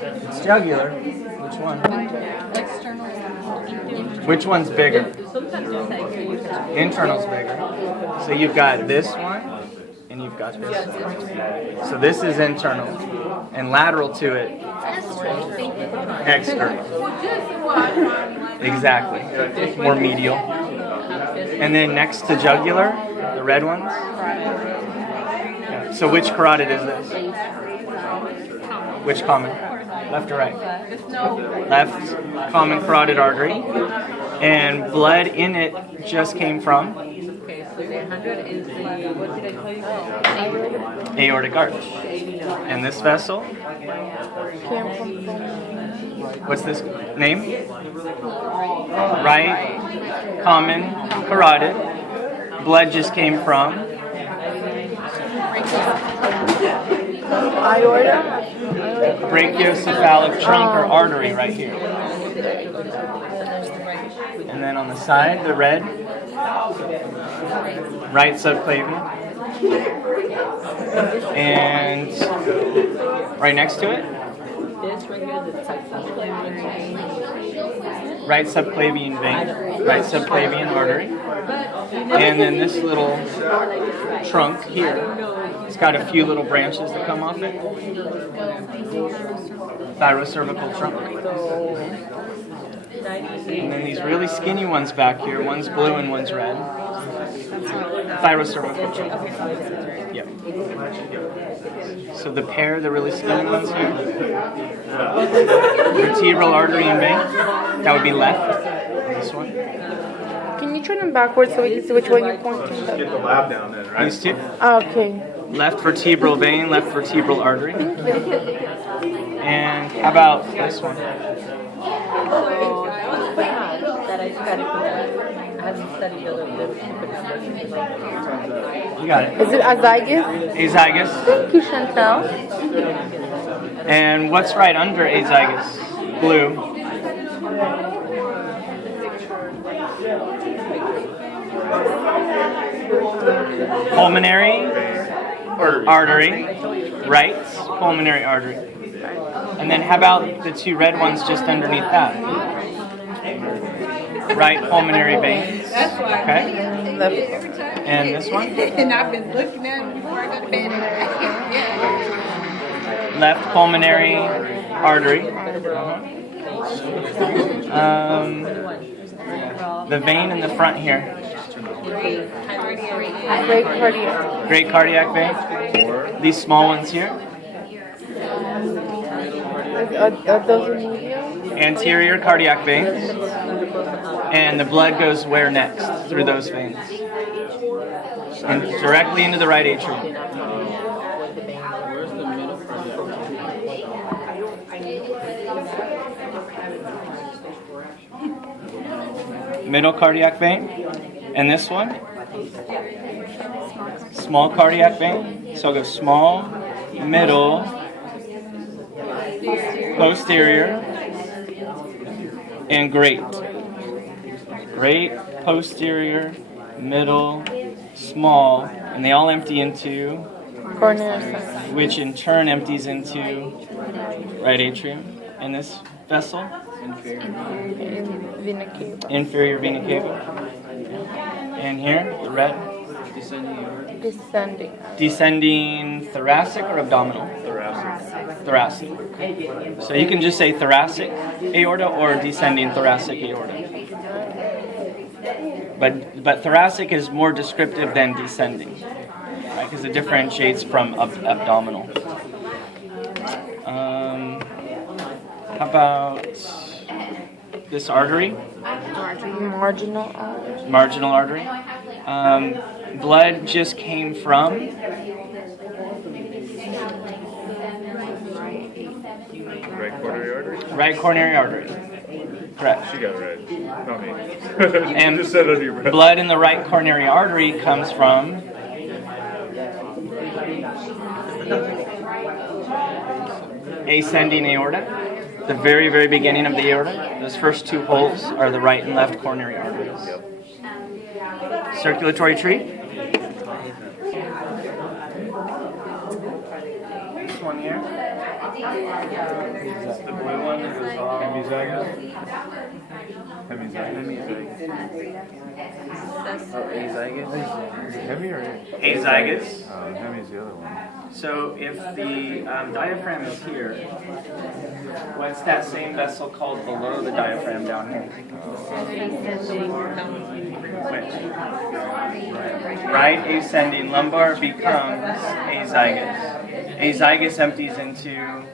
It's jugular. Which one? External. Which one's bigger? Internal's bigger. So you've got this one, and you've got this one. So this is internal, and lateral to it, external. Exactly. Or medial. And then next to jugular, the red ones. Yeah. So which carotid is this? Which common? Left or right? Left common carotid artery. And blood in it just came from? Okay, so the 100 is the, what did I tell you? Aortic arch. And this vessel? What's this name? Right common carotid. Blood just came from? Aorta? Brachiocephalic trunk or artery right here. And then on the side, the red, right subclavian. And right next to it, right subclavian vein, right subclavian artery. And then this little trunk here, it's got a few little branches that come off it. Thyrocervical trunk. And then these really skinny ones back here, one's blue and one's red. Thyrocervical trunk. Yep. So the pair, the really skinny ones here, vertebral artery and vein, that would be left. This one. Can you turn them backwards so we can see which one you're pointing Get at? the lab down then, right? These two. Okay. Left vertebral vein, left vertebral artery. And how about this one? That I studied, I haven't studied the other You got it. Is it azygous? Azygous. Thank you, Chantel. And what's right under azygous? Blue. Pulmonary artery. Right. Pulmonary artery. And then how about the two red ones just underneath that? Right pulmonary vein. Okay. And this one? And I've been looking at them before I go to bed. Left pulmonary artery. The vein in the front here. Great cardiac. Great cardiac vein. These small ones here. Are those medial? Anterior cardiac veins. And the blood goes where next? Through those veins. And directly into the right atrium. Middle cardiac vein. And this one? Small cardiac vein. So I'll go small, middle, posterior, and great. Great, posterior, middle, small, and they all empty into, Coronary. which in turn empties into right atrium. And this vessel? Vena cava. Inferior vena cava. And here, the red? Descending. Descending thoracic or abdominal? Thoracic. So you can just say thoracic aorta or descending thoracic aorta. But thoracic is more descriptive than descending, right? Because it differentiates from abdominal. How about this artery? Marginal artery. Marginal artery. Blood just came from Right coronary artery? right coronary artery. Correct. She got it right. Not me. And You just said it under your breath. blood in the right coronary artery comes from ascending aorta. The very, very beginning of the aorta. Those first two holes are the right and left coronary arteries. Circulatory tree. This one here. It's the blue one that goes all Hemizygous? Hemizygous. Oh, azygous. Is it hemi or Azygous. hemi's the other one? So if the diaphragm is here, what's that same vessel called below the diaphragm down here? Which? Right ascending lumbar becomes azygous. Azygous empties into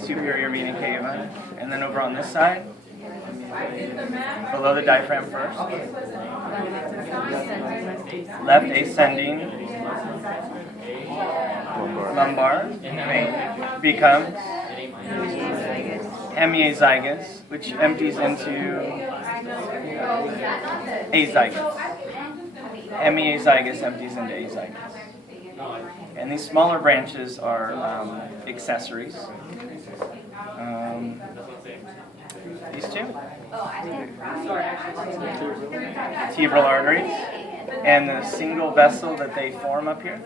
superior vena cava, and then over on this side, below the diaphragm first, left ascending lumbar vein becomes hemiazygous, which empties into azygous. Hemiazygous empties into azygous. And these smaller branches are accessories. These two. Vertebral arteries. And the single vessel that they form up here.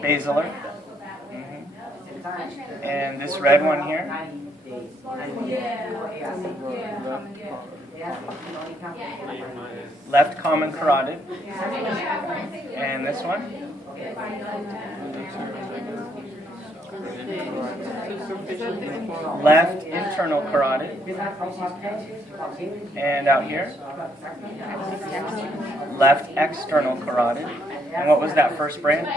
Basilar. And this red one here. Left common carotid. And this one. Left internal carotid. And out here. Left external carotid. And what was that first branch?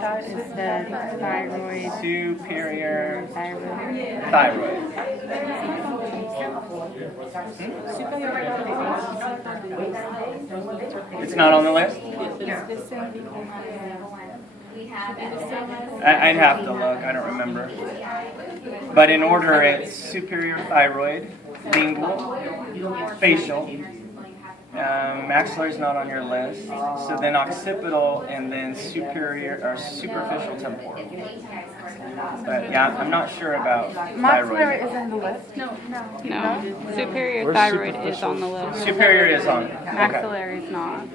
That is the thyroid. Superior Thyroid. thyroid. It's not on the list? I'd have to look, I don't remember. But in order, it's superior thyroid, lingual, facial. Maxillary is not on your list. So then occipital, and then superior or superficial temporal. But yeah, I'm not sure about Maxillary thyroid. is on the list. No, superior thyroid is on the list. Superior is on. Okay. Maxillary is not.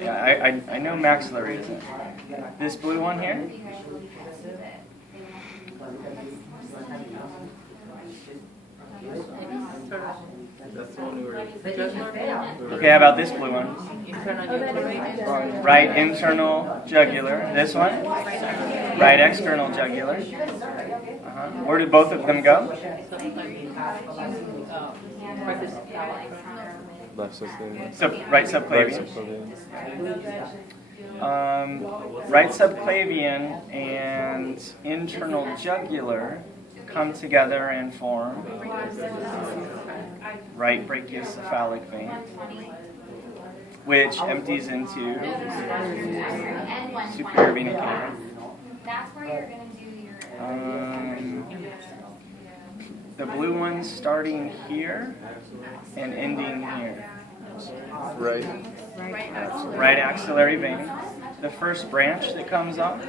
Yeah, I know maxillary isn't. This blue one here? Okay, how about this blue one? Right internal jugular. This one? Right external jugular. Where did both of them go? Left subclavian. Right subclavian. Right subclavian and internal jugular come together and form right brachiocephalic vein, which empties into superior vena cava. That's where you're going to do your. The blue one starting here and ending here. Right. Right axillary vein. The first branch that comes off.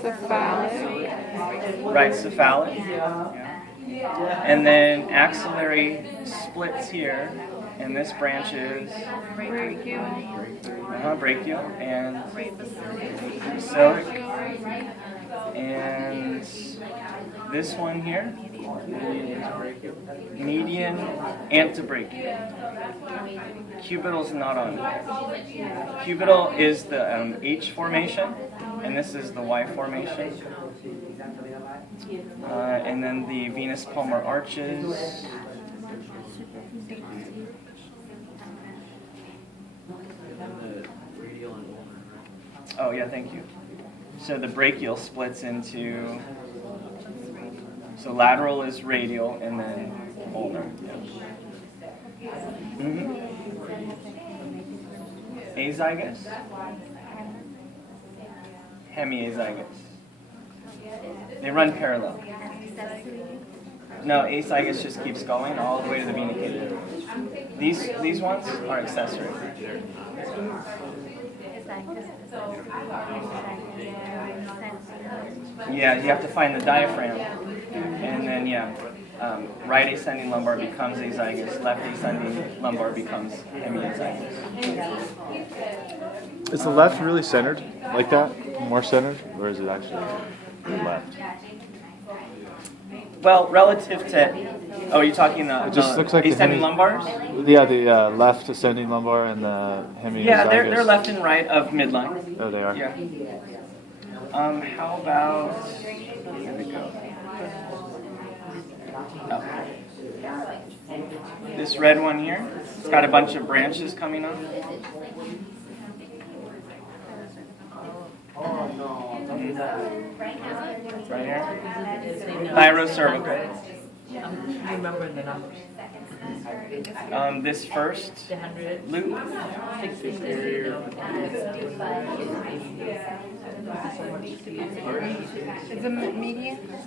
Cephalic. Right cephalic. Yeah. And then axillary splits here, and this branch is brachial and basilic. And this one here, median antebrachial. Cubital's not on. Cubital is the H formation, and this is the Y formation. And then the venous palmar arches. Oh yeah, thank you. So the brachial splits into, so lateral is radial and then ulnar. Azygous? Hemiazygous. They run parallel. No, azygous just keeps going all the way to the vena cava. These ones are accessory. Yeah, you have to find the diaphragm. And then, yeah. right ascending lumbar becomes azygous, left ascending lumbar becomes hemiazygous. Is the left really centered like that? More centered? Or is it actually left? Well, relative to, oh, you're talking It just looks like the ascending lumbars? Yeah, the left ascending lumbar and the hemiazygous. Yeah, they're left and right of midline. Oh, they are? Yeah. How about, here we go. Oh. This red one here, it's got a bunch of branches coming up. Right here. Thyrocervical. I remember the numbers. This first The 100, loop, 60, Is it median? it's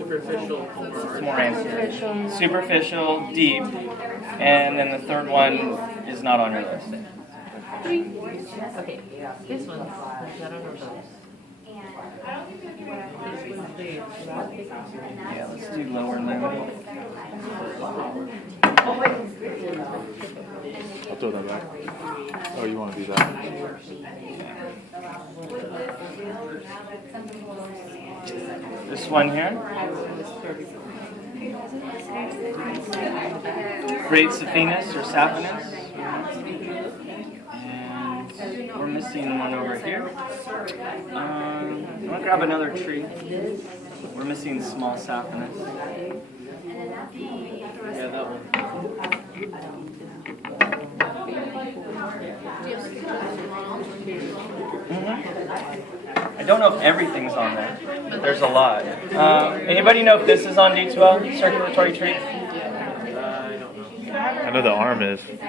more anterior. Superficial, deep, and then the third one is not on your list. Okay, this one, I don't know those. This one's the thoracic. Yeah, let's do lower limb. I'll throw that back. Oh, you want to do that? This one here. Great saphenous or saphenous. And we're missing one over here. I'm going to grab another tree. We're missing small saphenous. Yeah, that one. I don't know if everything's on there, but there's a lot. Anybody know if this is on D12, circulatory tree? I know the arm is. If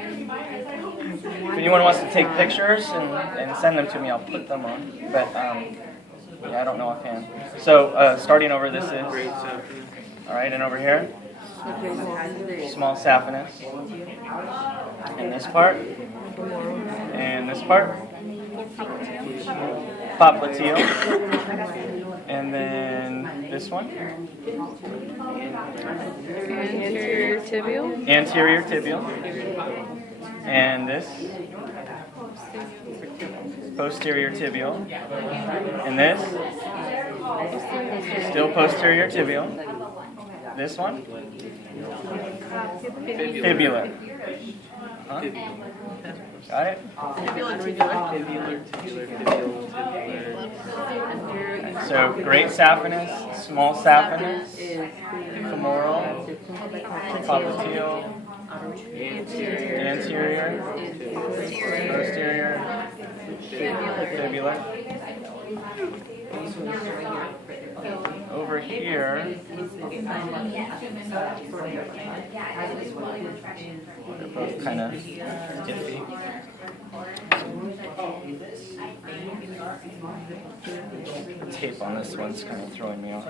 anyone wants to take pictures and send them to me, I'll put them on. But yeah, I don't know offhand. So starting over, this is. All right, and over here, small saphenous. And this part. And this part. Popliteal. And then this one. Anterior tibial. Anterior tibial. And this. Posterior tibial. And this. Still posterior tibial. This one. Fibula. Huh? Got it? So great saphenous, small saphenous, femoral, popliteal, anterior, posterior, fibular. Over here, they're both kind of iffy. The tape on this one's kind of throwing me off.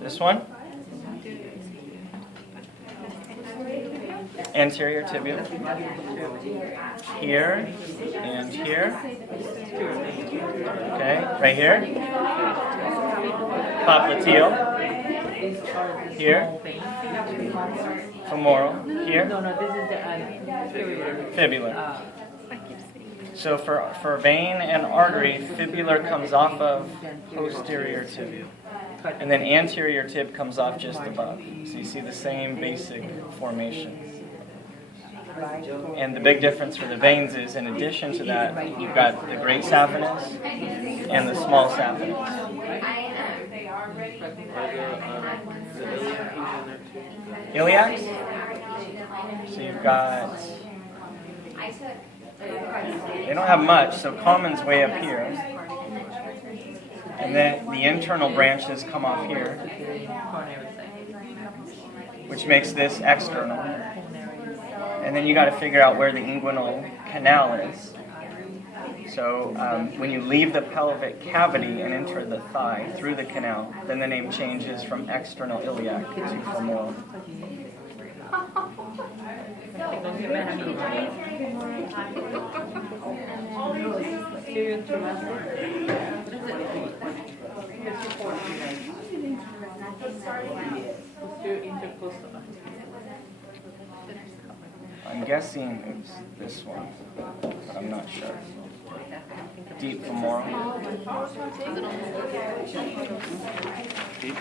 This one? Anterior tibial. Here and here. Okay, right here. Popliteal. Here. Femoral. Here. No, this is the Fibular. So for vein and artery, fibular comes off of posterior tib. And then anterior tib comes off just above. So you see the same basic formation. And the big difference for the veins is, in addition to that, you've got the great saphenous and the small saphenous. Iliacs? So you've got, they don't have much, so common's way up here. And then the internal branches come off here, which makes this external. And then you got to figure out where the inguinal canal is. So when you leave the pelvic cavity and enter the thigh through the canal, then the name changes from external iliac to femoral. I'm guessing it's this one, but I'm not sure. Deep femoral. Deep.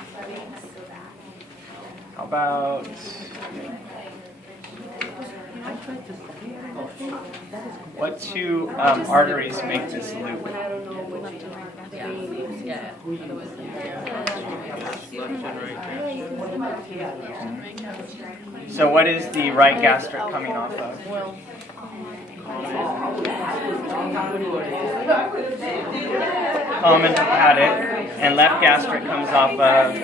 How about what two arteries make this loop? Yeah. So what is the right gastric coming off of? Common hepatic, and left gastric comes off of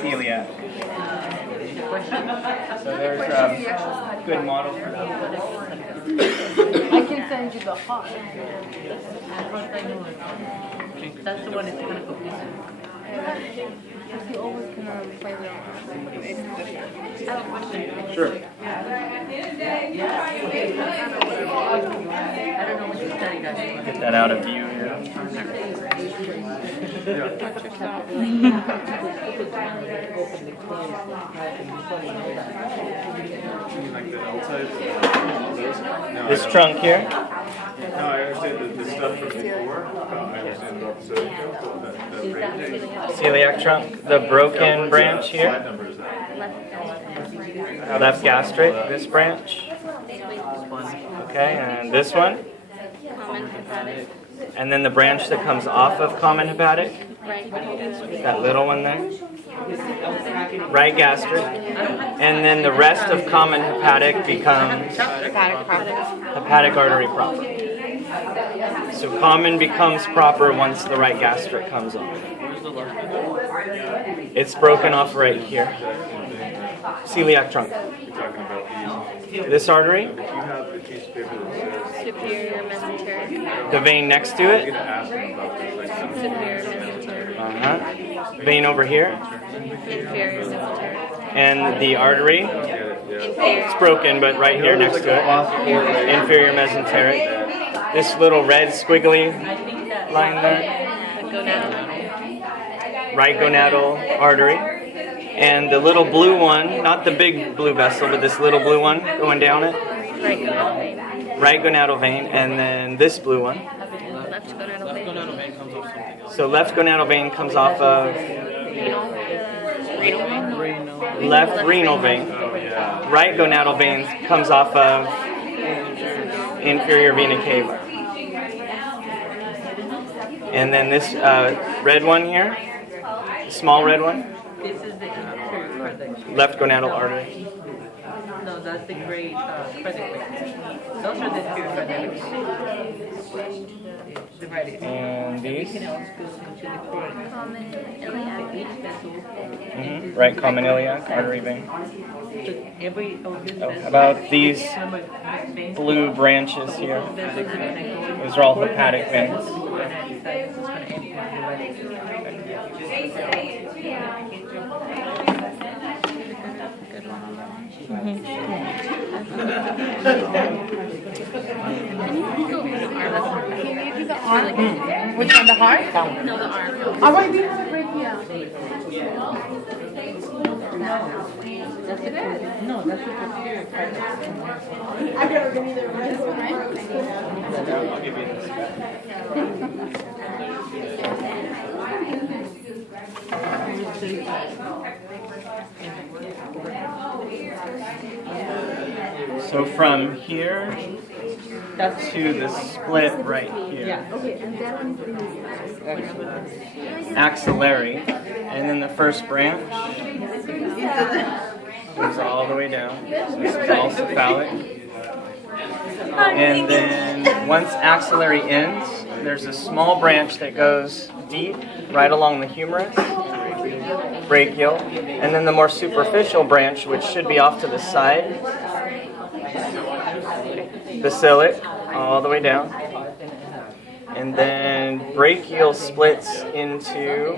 celiac. So there's a good model for that. I can send you the hot. That's the one that's kind of confusing. You always can play with Sure. I don't know what you studied on. Get that out of view here. Like the L type? No, This trunk here, no, I understand the stuff from before. I understand about the rate. celiac trunk, the broken branch What here, number is that? left gastric, this branch. Okay, and this one. And then the branch that comes off of common hepatic, that little one there. Right gastric. And then the rest of common hepatic becomes hepatic artery proper. So common becomes proper once the right gastric comes off. It's broken off right here. Celiac trunk. You're talking about these. This artery, If you have a piece of paper that says, superior mesenteric. the vein next to I'm it, gonna ask them about this. Like, Superior mesenteric. vein over here, Inferior mesenteric. and the artery. It's broken, but right here next to it, inferior mesenteric. This little red squiggly line there, right gonadal artery. And the little blue one, not the big blue vessel, but this little blue one going down it, right gonadal vein, and then this blue one. Left gonadal vein. So left gonadal vein comes off of left renal vein. Right gonadal vein comes off of inferior vena cava. And then this red one here, small red one, This is the inferior cardiac. left gonadal artery. No, that's the great cardiac vein. Those are the inferior cardiac. The right. And these, Everything else goes into the cardiac. Common iliac. Each vessel. right common iliac artery vein. So every organ Oh, vessel. about these Some of the veins. blue branches here, Vessels are gonna go. those are all hepatic veins. This is gonna end in the right. Can you do the arm? Which one, the heart? No, the arm. I want to be able to break you out. That's the no, that's the posterior cardiac. I've never been either of those, right? I'll give you this back. So from here to the split right here, axillary, and then the first branch goes all the way down. So this is all cephalic. And then once axillary ends, there's a small branch that goes deep right along the humerus, brachial, and then the more superficial branch, which should be off to the side, basilic, all the way down. And then brachial splits into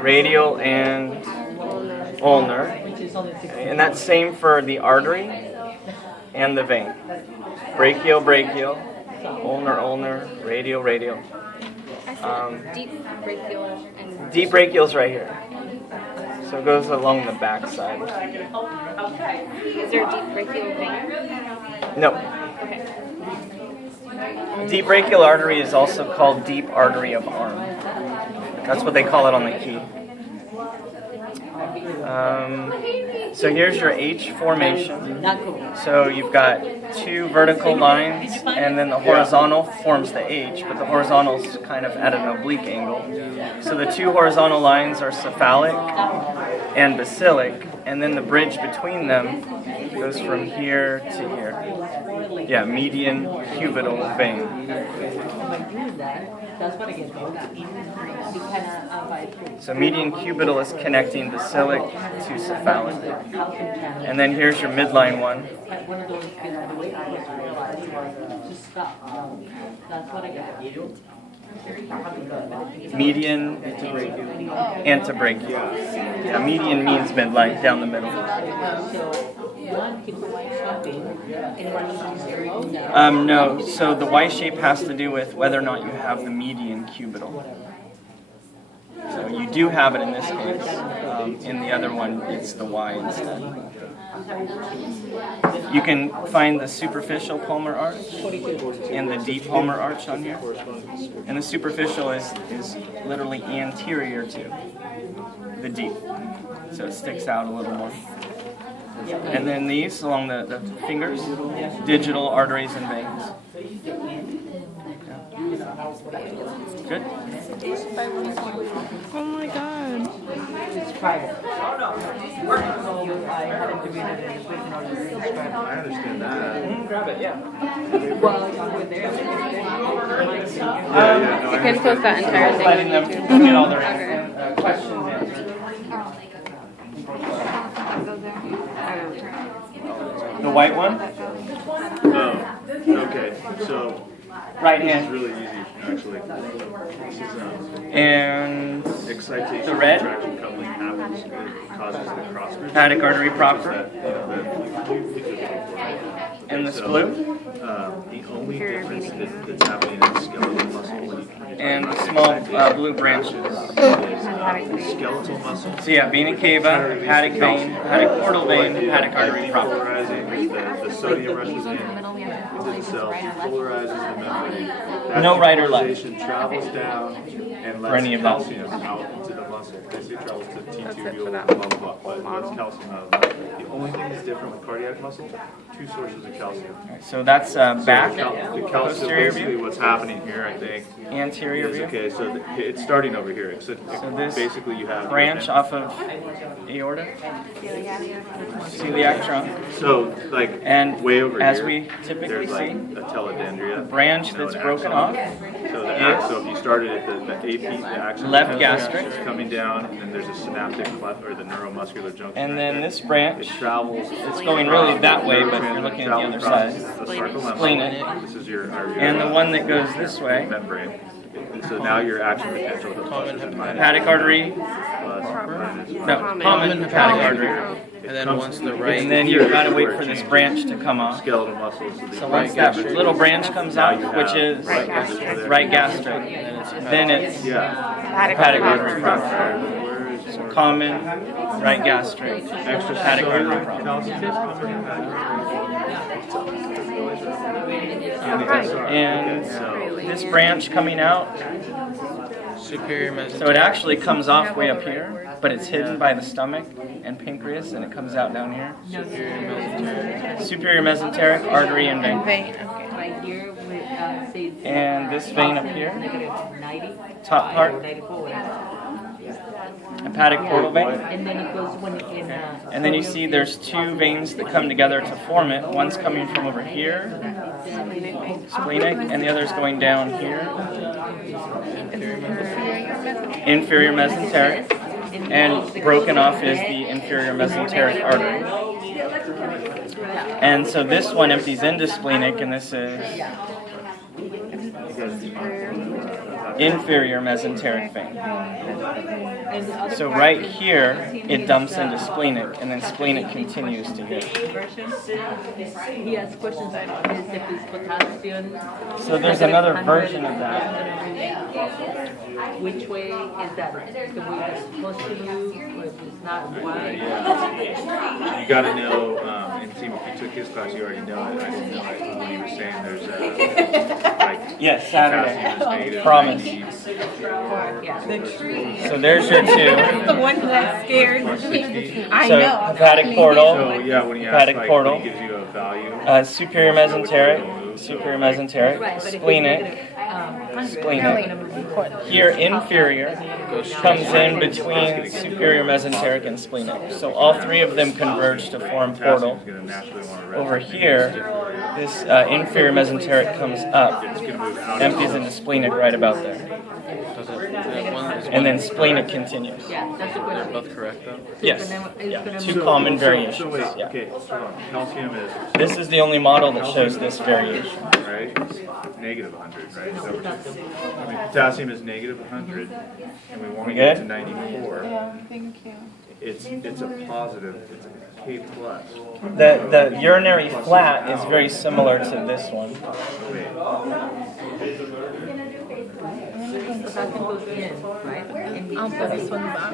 radial and ulnar. And that's same for the artery and the vein. Brachial, brachial, ulnar, ulnar, radial, radial. Deep brachial and Deep brachial's right here. So it goes along the back side. is there a deep brachial vein? No. Okay. Deep brachial artery is also called deep artery of arm. That's what they call it on the key. So here's your H formation. So you've got two vertical lines, and then the horizontal forms the H, but the horizontal's kind of at an oblique angle. So the two horizontal lines are cephalic and basilic, and then the bridge between them goes from here to here. Yeah, median cubital vein. So median cubital is connecting basilic to cephalic. And then here's your midline one. Median antebrachial. Yeah, median means midline, down the middle. No, so the Y shape has to do with whether or not you have the median cubital. So you do have it in this case. In the other one, it's the Y instead. You can find the superficial palmar arch and the deep palmar arch on here. And the superficial is literally anterior to the deep. So it sticks out a little more. And then these along the fingers, digital arteries and veins. Good? Oh my god. I understand that. Grab it, yeah. You can post that entire thing Letting on them YouTube. get all their questions answered. The white one? Oh, okay. So Right this is hand. really easy, actually. This is And excitation The red? contraction coupling happens. It causes the cross bridge. hepatic artery proper. That, And this blue. the only difference that's happening in the skeletal muscle when you And the small blue branches. is skeletal muscle. So yeah, vena cava, hepatic vein, hepatic portal vein, hepatic artery proper. Depolarizing, the sodium rushes in into the cell, depolarizes the membrane. That No right or left. depolarization travels down and For any lets of that. calcium out into the muscle. Basically it travels to That's it for T2, that blah, blah, blah, but model. lets calcium out of the muscle. The only thing that's different with cardiac muscle, two sources of calcium. So that's back, The calcium, posterior basically view, what's happening here, I think, anterior is, view. okay, so it's starting over here. So this basically you have Branch off of aorta, celiac trunk, So like and way over as here, we typically there's like see, a teledendria, the branch you know, that's an broken axon. off So is if you started at the AP, the axon left is gastric. coming down, and then there's a synaptic cleft or the neuromuscular junction. and right then there. this branch, It travels. it's going really that way, but you're looking at the other side. Spleen it. This is your And the one that goes this way, membrane. And so now your action potential is pluses and minuses. hepatic artery, Plus, minus. no, common hepatic artery. And then once the right, And then you've got to wait for this branch to come off. Skeletal muscles. So once that little branch comes off, which is right gastric, then it's Yeah. hepatic artery proper. Where is more Common, right gastric, hepatic artery proper. calcium? And this branch coming out, superior mesenteric. so it actually comes off way up here, but it's hidden by the stomach and pancreas, and it comes out down here. Superior mesenteric. Superior mesenteric artery and vein. Vein, okay. Right here with, say, And this vein up here, -90, top part, 94, whatever. hepatic portal vein. And then it goes when in, And then you see there's two veins that come together to form it. One's coming from over here, splenic, and the other's going down here, inferior mesenteric. And broken off is the inferior mesenteric artery. And so this one empties into splenic, and this is inferior mesenteric vein. And the other So part right is here, it dumps uh, into splenic, and then splenic continues to here. version. He has questions on is if it's potassium. So there's another version of that. Which way is that? The way it's supposed to move, or if it's not, why? Yeah. You gotta know, and Tim, if you took his class, you already know it. I didn't know it when he was saying there's like Yes, potassium Saturday. is negative Promise. 90. Yeah. So there's your two. The one that's scared. I So know. hepatic portal, So yeah, when you ask hepatic like portal, when he gives you a value, superior mesenteric, superior Right, mesenteric, but if it's splenic, negative, 100, splenic. Here inferior comes in between superior mesenteric and splenic. So all three of them converge to form portal. potassium's gonna naturally want to Over here, this inferior mesenteric comes up, It's gonna move out. empties into splenic right about there, Does it, is and one then splenic continues. Yeah, that's the question. both correct though? Yes, It's yeah, gonna two move. common So variations. wait, Yeah. okay, hold on. Calcium is This is the only model that shows this variation. right, negative 100, right? So I mean, potassium is negative 100, and we want to get to Good. 94. Yeah, thank you. It's a positive. It's a K plus. The urinary flat is very similar to this one. Wait. Potassium goes in, right? And I'll put this one back.